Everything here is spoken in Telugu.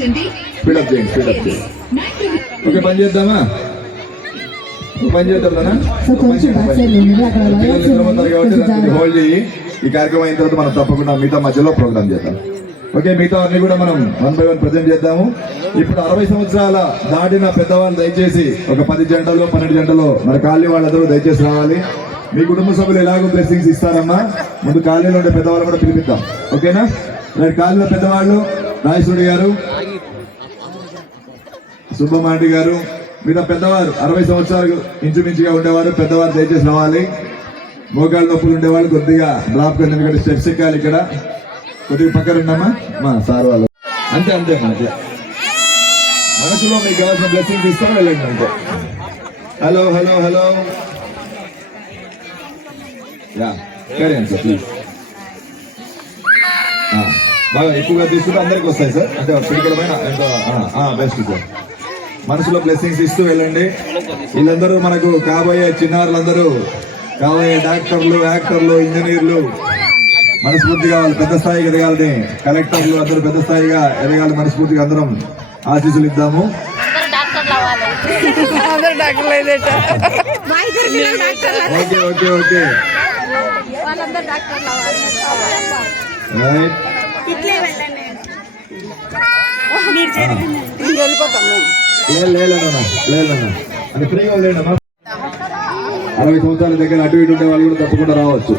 స్పీడప్ చేయండి స్పీడప్ చేయండి ఓకే పని చేద్దామా? పని చేద్దాం కాబట్టి. హోల్డ్ చేయి. ఈ కార్యక్రమం అయిన తర్వాత మనం తప్పకుండా మిగతా మధ్యలో ప్రోగ్రామ్ చేద్దాం. ఓకే మిగతా అన్ని కూడా మనం వన్ బై వన్ ప్రజెంట్ చేద్దాము. ఇప్పుడు అరవై సంవత్సరాల దాటిన పెద్దవాళ్ళు దయచేసి ఒక పది జంటలు పన్నెండు జంటలు మన కాలనీ వాళ్ళందరూ దయచేసి రావాలి. మీ కుటుంబ సభ్యులు ఎలాగో బ్లెస్సింగ్స్ ఇస్తారమ్మా. ముందు కాలనీలో ఉండే పెద్దవాళ్ళు కూడా పిలిపిద్దాం. ఓకేనా? రైట్ కాలనీలో పెద్దవాళ్ళు రాయసూడి గారు సుబ్బమాంటి గారు మీద పెద్దవారు అరవై సంవత్సరాలు ఇంచుమించుగా ఉండేవారు పెద్దవారు దయచేసి రావాలి. మోకాళ్ళ నొప్పులు ఉండేవాళ్ళు కొద్దిగా డ్రాప్ కండి ఎందుకంటే స్టెప్స్ ఎక్కాలి ఇక్కడ. కొద్దిగా పక్కన ఉన్నామా మా సార్ వాళ్ళు. అంతే అంతే మనకి మనసులో మీకు కావాల్సిన బ్లెస్సింగ్ తీసుకొని వెళ్ళండి అంతే. Hello hello hello. యా సరే అండి సార్ ప్లీజ్ బాగా ఎక్కువగా తీసుకుంటే అందరికి వస్తాయి సార్ అంటే పిడికలమైన ఎంతో బెస్ట్ సార్ మనసులో బ్లెస్సింగ్స్ ఇస్తూ వెళ్ళండి. వీళ్ళందరూ మనకు కాబోయే చిన్నారులందరూ కాబోయే డాక్టర్లు యాక్టర్లు ఇంజనీర్లు మనస్ఫూర్తిగా వాళ్ళు పెద్ద స్థాయికి ఎదగాలని కలెక్టర్లు అందరూ పెద్ద స్థాయిగా ఎదగాలి మనస్ఫూర్తిగా అందరం ఆశీస్సులు ఇద్దాము. అందరు డాక్టర్లు అయినట్ట ఓకే ఓకే ఓకే. వాళ్ళందరూ డాక్టర్లు అవ్వాలి. రైట్ అరవై సంవత్సరాల దగ్గర అటు ఇటు ఉండే వాళ్ళు కూడా తప్పకుండా రావచ్చు